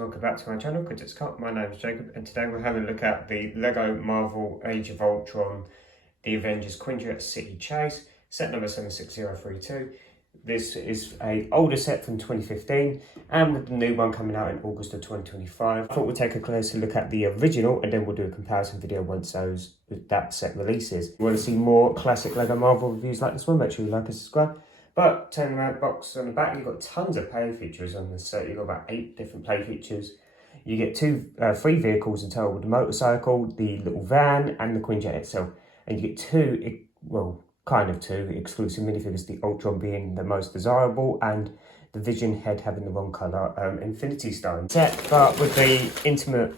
welcome back to my channel, Quinjet Build. My name is Jacob, and today we're having a look at the LEGO Marvel Age of Ultron, the Avengers Quinjet City Chase, set number 76032. This is an older set from 2015, and with the new one coming out in August of 2025. I thought we'd take a closer look at the original, and then we'll do a comparison video once that set releases. If you want to see more classic LEGO Marvel reviews like this one, make sure you like and subscribe. But turning around the box on the back, you've got tons of play features on this set. You've got about 8 different play features. You get 3 vehicles in total, the motorcycle, the little van, and the Quinjet itself. And you get 2, well, kind of 2 exclusive minifigures, the Ultron being the most desirable, and the Vision head having the wrong colour, Infinity Stone. Set, but with the intimate,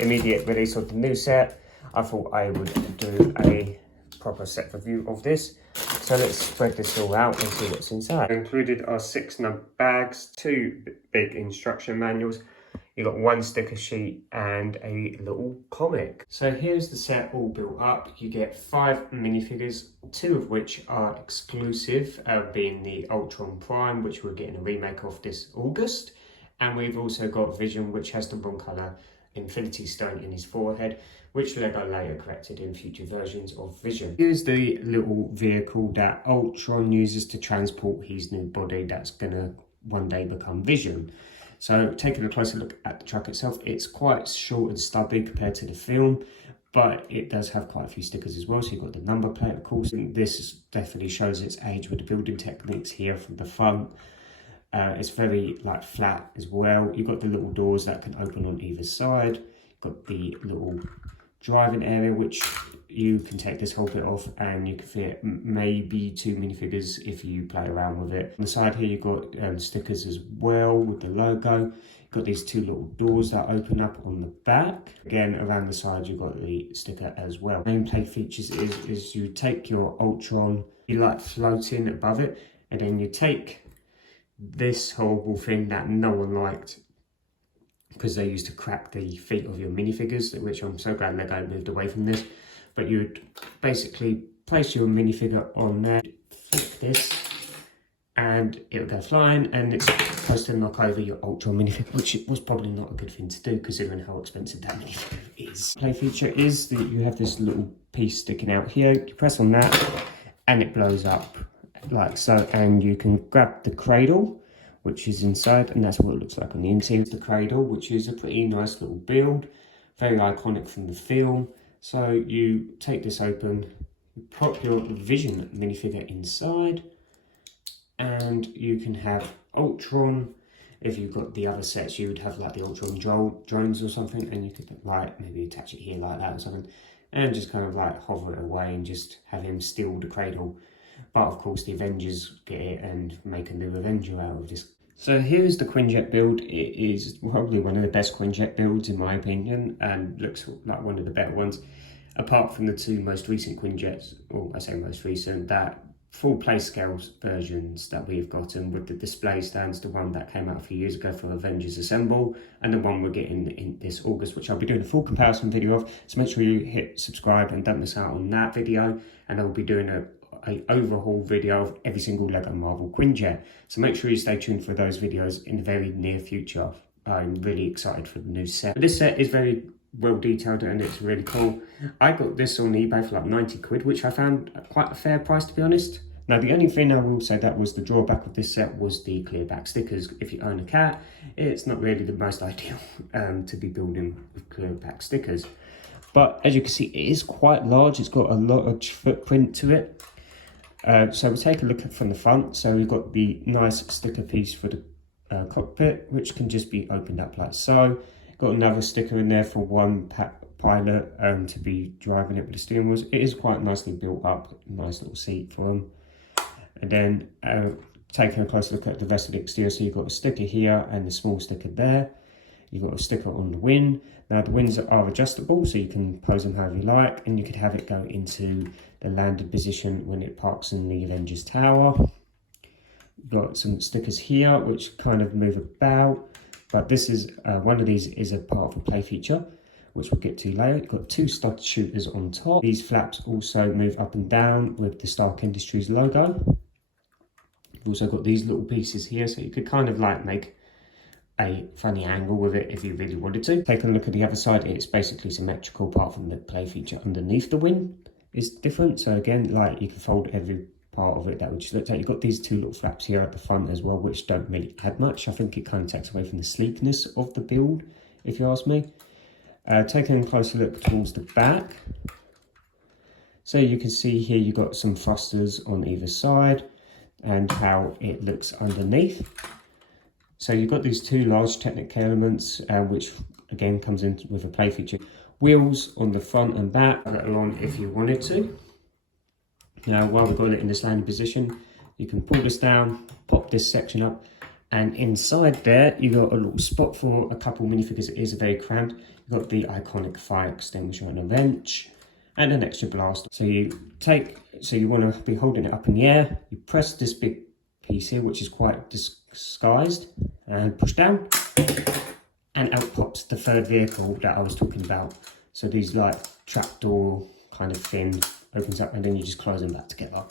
immediate release of the new set, I thought I would do a proper set review of this. So let's spread this all out and see what's inside. Included are 6 bags, 2 big instruction manuals. You got 1 sticker sheet and a little comic. So here's the set all built up. You get 5 minifigures, 2 of which are exclusive, being the Ultron Prime, which we're getting a remake of this August. And we've also got Vision, which has the wrong colour Infinity Stone in his forehead, which LEGO later corrected in future versions of Vision. Here's the little vehicle that Ultron uses to transport his new body that's gonna one day become Vision. So taking a closer look at the truck itself, it's quite short and stubby compared to the film, but it does have quite a few stickers as well. So you've got the number plate, of course, and this definitely shows its age with the building techniques here from the front. It's very flat as well. You've got the little doors that can open on either side. You've got the little driving area, which you can take this whole bit off and you can fit maybe 2 minifigures if you play around with it. On the side here, you've got stickers as well with the logo. You've got these 2 little doors that open up on the back. Again, around the side, you've got the sticker as well. Main play features is you take your Ultron, you floating above it, and then you take this horrible thing that no one liked, because they used to crack the feet of your minifigures, which I'm so glad LEGO moved away from this. But you'd basically place your minifigure on there, flick this, and it'll go flying, and it's supposed to knock over your Ultron minifigure, which was probably not a good thing to do considering how expensive that minifigure is. Play feature is that you have this little piece sticking out here. You press on that, and it blows up like so, and you can grab the cradle, which is inside, and that's what it looks like on the inside. The cradle, which is a pretty nice little build, very iconic from the film. So you take this open, you pop your Vision minifigure inside, and you can have Ultron. If you've got the other sets, you would have the Ultron drones or something, and you could maybe attach it here like that or something, and just kind of hover it away and just have him steal the cradle. But of course the Avengers get it and make a new Avenger out of this. So here's the Quinjet build. It is probably one of the best Quinjet builds in my opinion, and looks like one of the better ones, apart from the 2 most recent Quinjets, or I say most recent, that full play scale versions that we've gotten with the display stands, the one that came out a few years ago for Avengers Assemble, and the one we're getting in this August, which I'll be doing a full comparison video of. So make sure you hit subscribe and don't miss out on that video, and I'll be doing a overhaul video of every single LEGO Marvel Quinjet. So make sure you stay tuned for those videos in the very near future. I'm really excited for the new set. But this set is very well detailed and it's really cool. I got this on eBay for 90 quid, which I found quite a fair price, to be honest. Now, the only thing I will say that was the drawback of this set was the clear back stickers. If you own a cat, it's not really the most ideal to be building with clear back stickers. But as you can see, it is quite large. It's got a large footprint to it. So we'll take a look at from the front. So we've got the nice sticker piece for the cockpit, which can just be opened up like so. Got another sticker in there for one pilot to be driving it with the steering wheels. It is quite nicely built up, nice little seat for them. And then taking a closer look at the rest of the exterior, so you've got a sticker here and a small sticker there. You've got a sticker on the wing. Now the wings are adjustable, so you can pose them however you like, and you could have it go into the landed position when it parks in the Avengers Tower. You've got some stickers here which kind of move about, but this is one of these is a part of a play feature, which we'll get to later. You've got 2 stud shooters on top. These flaps also move up and down with the Stark Industries logo. You've also got these little pieces here, so you could kind of make a funny angle with it if you really wanted to. Take a look at the other side. It's basically symmetrical apart from the play feature underneath the wing is different. So again, like, you can fold every part of it that would just look like. You've got these two little flaps here at the front as well, which don't really add much. I think it kind of takes away from the sleekness of the build, if you ask me. Taking a closer look towards the back. So you can see here you've got some thrusters on either side and how it looks underneath. So you've got these two large technical elements, which again comes in with a play feature. Wheels on the front and back, that on if you wanted to. Now, while we've got it in this landing position, you can pull this down, pop this section up, and inside there, you've got a little spot for a couple minifigures. It is very cramped. You've got the iconic fire extinguisher and a wrench, and an extra blast. So you want to be holding it up in the air. You press this big piece here, which is quite disguised, and push down, and out pops the third vehicle that I was talking about. So these like trapdoor kind of thing opens up, and then you just close them back together.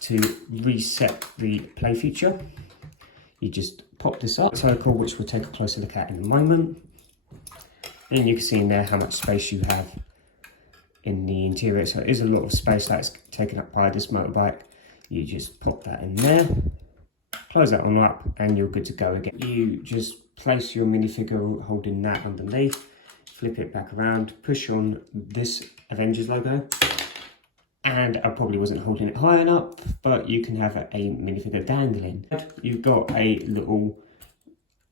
To reset the play feature, you just pop this up, circle, which we'll take a closer look at in a moment. And you can see in there how much space you have in the interior. So it is a lot of space that's taken up by this motorbike. You just pop that in there, close that one up, and you're good to go again. You just place your minifigure holding that underneath, flip it back around, push on this Avengers logo, and I probably wasn't holding it high enough, but you can have a minifigure dangling. You've got a little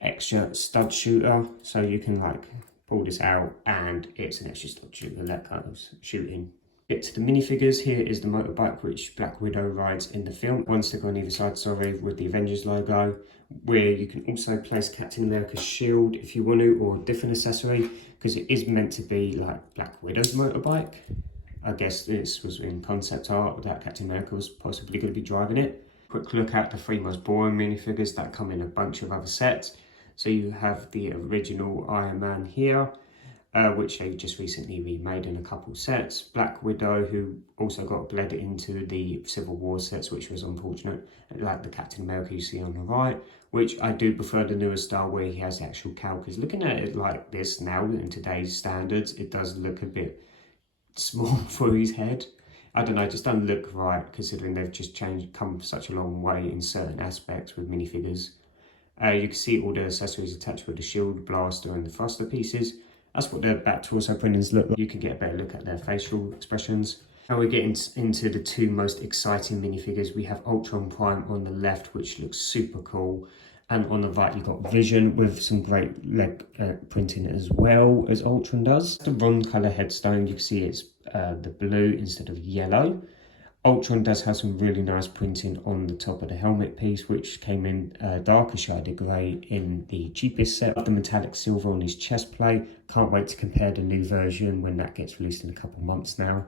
extra stud shooter, so you can like pull this out and it's an extra stud shooter that goes shooting. Get to the minifigures. Here is the motorbike which Black Widow rides in the film. One sticker on either side, sorry, with the Avengers logo, where you can also place Captain America's shield if you want to, or a different accessory, because it is meant to be like Black Widow's motorbike. I guess this was in concept art that Captain America was possibly going to be driving it. Quick look at the three most boring minifigures that come in a bunch of other sets. So you have the original Iron Man here, which they've just recently remade in a couple sets. Black Widow, who also got bled into the Civil War sets, which was unfortunate, like the Captain America you see on the right, which I do prefer the newer style where he has the actual cowl, because looking at it like this now in today's standards, it does look a bit small for his head. I don't know, it just doesn't look right considering they've just come such a long way in certain aspects with minifigures. You can see all the accessories attached with the shield, blaster and the thruster pieces. That's what their back torso printings look like. You can get a better look at their facial expressions. Now we get into the two most exciting minifigures. We have Ultron Prime on the left, which looks super cool. And on the right, you've got Vision with some great leg printing as well as Ultron does. The Ron colour headstone, you can see it's the blue instead of yellow. Ultron does have some really nice printing on the top of the helmet piece, which came in darker shaded grey in the cheapest set. The metallic silver on his chest plate. Can't wait to compare the new version when that gets released in a couple months now.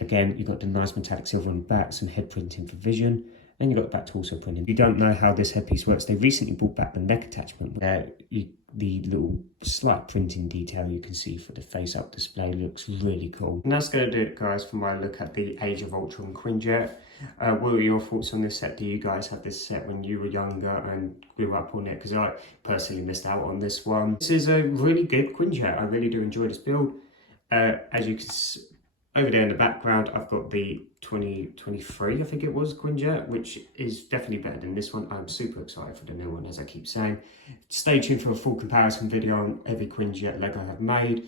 Again, you've got the nice metallic silver on the back, some head printing for Vision, and you've got that torso printing. If you don't know how this headpiece works, they recently brought back the neck attachment. The little slight printing detail you can see for the face-up display looks really cool. And that's going to do it, guys, for my look at the Age of Ultron Quinjet. What are your thoughts on this set? Do you guys have this set when you were younger and grew up on it? Because I personally missed out on this one. This is a really good Quinjet. I really do enjoy this build. As you can see, over there in the background, I've got the 2023, I think it was, Quinjet, which is definitely better than this one. I'm super excited for the new one, as I keep saying. Stay tuned for a full comparison video on every Quinjet Lego I've made.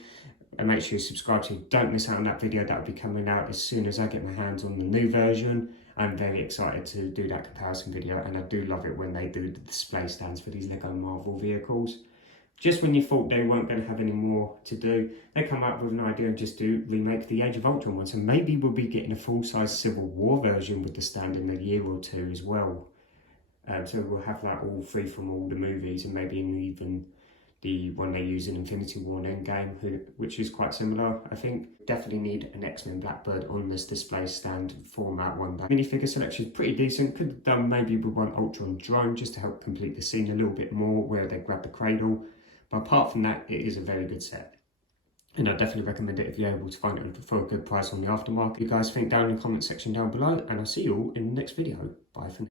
And make sure you subscribe so you don't miss out on that video. That will be coming out as soon as I get my hands on the new version. I'm very excited to do that comparison video, and I do love it when they do the display stands for these Lego Marvel vehicles. Just when you thought they weren't going to have any more to do, they come up with an idea and just do remake the Age of Ultron one. So maybe we'll be getting a full-size Civil War version with the stand in a year or two as well. So we'll have that all free from all the movies, and maybe even the one they use in Infinity War and Endgame, which is quite similar, I think. Definitely need an X-Men Blackbird on this display stand format one day. Minifigure selection is pretty decent. Could have done maybe with one Ultron drone just to help complete the scene a little bit more, where they grab the cradle. But apart from that, it is a very good set. And I definitely recommend it if you're able to find it for a good price on the aftermarket. You guys think down in the comment section down below, and I'll see you all in the next video. Bye for now.